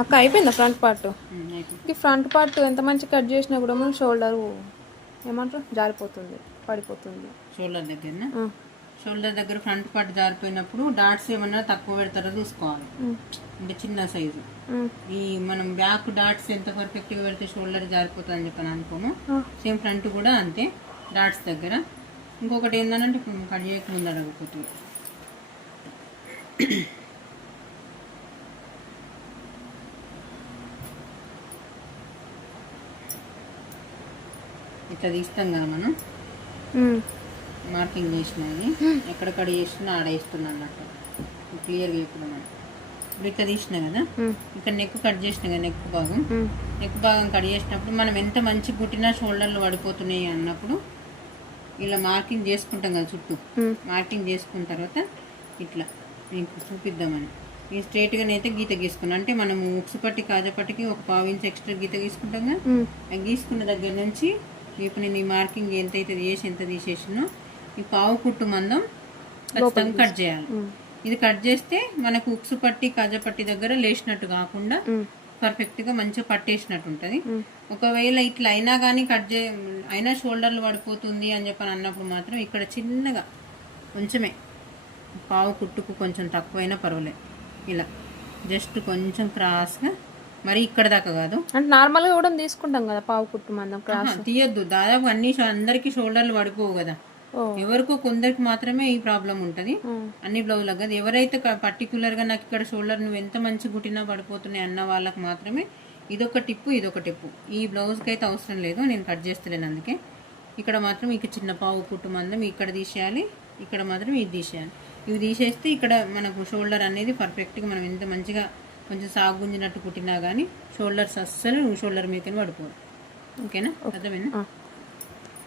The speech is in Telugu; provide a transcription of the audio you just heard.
అక్క అయిపోయిందా ఫ్రంట్ పార్ట్? అయిపోయింది. ఈ ఫ్రంట్ పార్ట్ ఎంత మంచి కట్ చేసినా కూడా మనం షోల్డర్ ఏమంటారు జారిపోతుంది, పడిపోతుంది. షోల్డర్ దగ్గర ఆ, షోల్డర్ దగ్గర ఫ్రంట్ పార్ట్ జారిపోయినప్పుడు డాట్స్ ఏమన్నా తక్కువ పెడతారో చూసుకోవాలి. అంటే చిన్న సైజు ఈ మనం బ్యాక్ డాట్స్ ఎంత పర్ఫెక్ట్గా పెడితే షోల్డర్ జారిపోతుంది అని చెప్పని అనుకోము. సేమ్ ఫ్రంట్ కూడా అంతే డాట్స్ దగ్గర. ఇంకొకటి ఏంటంటే ఇప్పుడు కట్ చేయకుండా అడగకపోతుంది. ఇట్లా తీస్తాం కదా మనం మార్కింగ్ చేసినది ఎక్కడ కట్ చేసినా ఆడ వేస్తున్నా అన్నట్టు క్లియర్గా ఇప్పుడు మనం ఇప్పుడు ఇట్లా తీసినా కదా, ఇక్కడ నెక్ కట్ చేసినా కదా, నెక్ భాగం కట్ చేసినప్పుడు మనం ఎంత మంచి కుట్టినా షోల్డర్లు పడిపోతున్నాయి అన్నప్పుడు ఇలా మార్కింగ్ చేసుకుంటాం కదా చుట్టూ. మార్కింగ్ చేసుకున్న తర్వాత ఇట్లా మీకు చూపిద్దామని ఈ స్ట్రైట్గానైతే గీత గీసుకున్నాం. అంటే మనం ఉక్సు పట్టి కాజపట్టికి ఒక 1/2 ఇంచ్ ఎక్స్ట్రా గీత గీసుకుంటాం కదా, గీసుకున్న దగ్గర నుంచి ఇప్పుడు నేను ఈ మార్కింగ్ ఎంతైతే ఎంత తీసేసినో ఈ పావు కుట్టు మందం ఖచ్చితంగా కట్ చేయాలి. ఇది కట్ చేస్తే మనకు ఉక్సు పట్టి కాజపట్టి దగ్గర లేచినట్టు కాకుండా పర్ఫెక్ట్గా మంచిగా పట్టేసినట్టు ఉంటుంది. ఒకవేళ ఇట్లా అయినా కానీ అయినా షోల్డర్లు పడిపోతుంది అని చెప్పని అన్నప్పుడు మాత్రం ఇక్కడ చిన్నగా కొంచెమే పావు కుట్టుకు కొంచెం తక్కువైనా పర్వాలేదు, ఇలా జస్ట్ కొంచెం క్రాస్గా, మరి ఇక్కడ దాకా కాదు. అంటే నార్మల్గా కూడా తీసుకుంటాం కదా పావు కుట్టు మందం క్రాస్ తీయద్దు. దాదాపు అందరికీ షోల్డర్లు పడిపోవు కదా, ఎవరికో కొందరికి మాత్రమే ఈ ప్రాబ్లం ఉంటుంది. అన్ని బ్లౌజ్లకు కదా. ఎవరైతే పర్టికులర్గా నాకు ఇక్కడ షోల్డర్ నువ్వు ఎంత మంచి కుట్టినా పడిపోతున్నాయి అన్న వాళ్ళకి మాత్రమే ఇదొక టిప్పు. ఈ బ్లౌజ్కి అయితే అవసరం లేదు, నేను కట్ చేస్తలేను. అందుకే ఇక్కడ మాత్రం ఇక చిన్న పావు కుట్టు మందం ఇక్కడ తీసేయాలి, ఇక్కడ మాత్రం ఇది తీసేయాలి. ఇవి తీసేస్తే ఇక్కడ మనకు షోల్డర్ అనేది పర్ఫెక్ట్గా మనం ఎంత మంచిగా కొంచెం సాగుంజినట్టు కుట్టినా కానీ షోల్డర్స్ అస్సలు షోల్డర్ మీదకి పడిపోదు. ఓకేనా? అర్థమైనా?